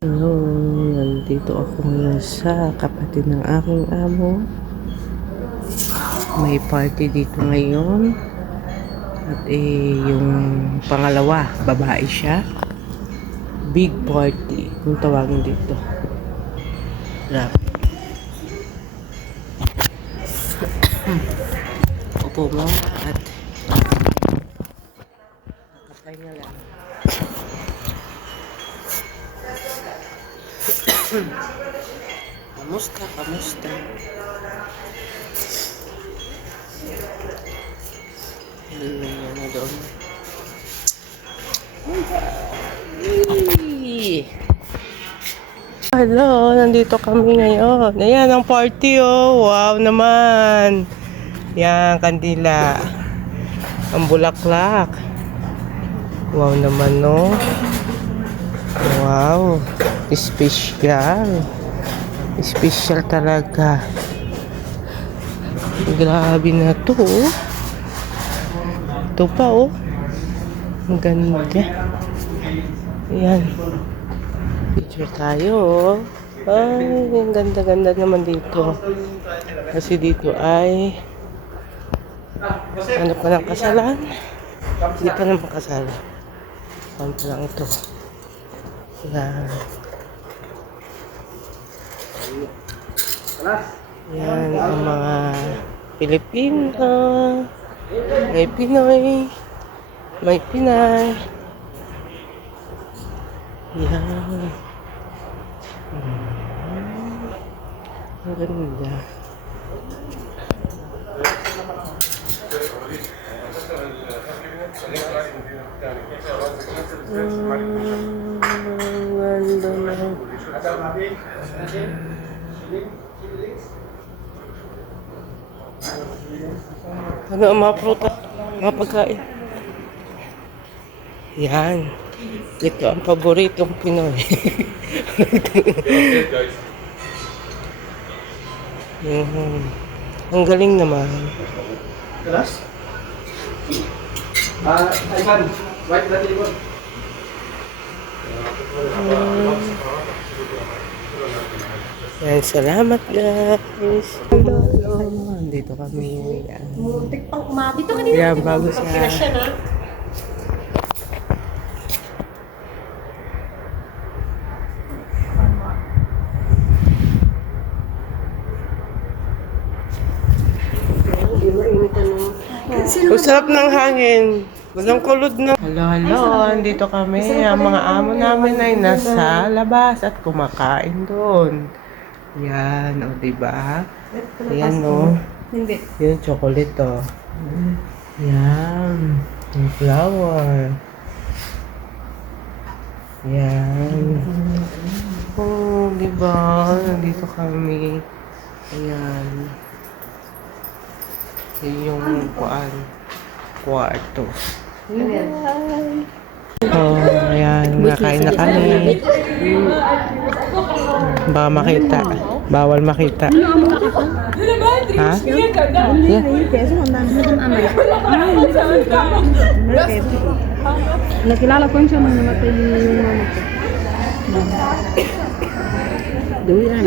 Hello, nandito ako ngayon sa kapatid ng aking amo. May party dito ngayon. At yung pangalawa, babae siya. Big party, kung tawagin dito. Grabe. Upo mo at nakapahinga lang. Kamusta? Kamusta? Ano doon? Hello, nandito kami ngayon. Ayan ang party oh. Wow naman. Yan, kandila. Ang bulaklak. Wow naman no. Wow. Special. Special talaga. Grabe na to oh. Ito pa oh. Ang ganda. Ayan. Picture tayo oh. Ay, ang ganda-ganda naman dito. Kasi dito ay ano pa ng kasalan? Hindi pa naman kasal. Ano pa lang ito. Ayan. Yan ang mga Pilipino. May Pinoy. May Pinay. Yan. Ang ganda. Ano ang mga prutas, mga pagkain? Yan. Ito ang paboritong Pinoy. Ang galing naman. Kelas? Ivan, white berarti Ivan. Yan, salamat guys. Hello. Andito kami. Yan. Muntik pang umabot. Dito kanina. Yan, bago sa... Ang sarap ng hangin. Walang kulod na. Hello. Andito kami. Ang mga amo namin ay nasa labas at kumakain doon. Yan, o diba? Yan, o. Hindi. Yan, chocolate, o. Yan. Yung flower. Yan. Oh, diba? Nandito kami. Ayan. Yan yung kwarto. Oh, ayan. Nakain na kami. Baka makita. Bawal makita. Ha? Yeah. Nakilala ko siya nung namatay yung mama ko. Dumi na,